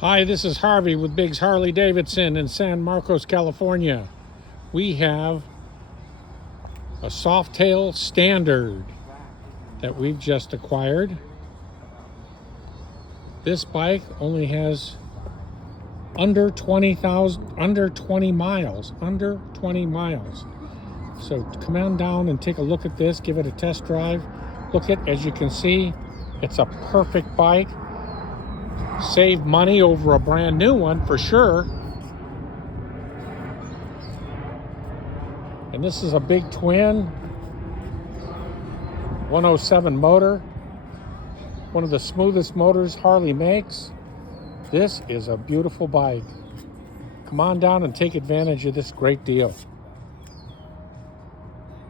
Hi, this is Harvey with Biggs Harley Davidson in San Marcos, California. We have a Softail Standard that we've just acquired. This bike only has under 20 miles. So come on down and take a look at this, give it a test drive. Look at, as you can see, it's a perfect bike. Save money over a brand new one for sure. And this is a big twin 107 motor, one of the smoothest motors Harley makes. This is a beautiful bike. Come on down and take advantage of this great deal.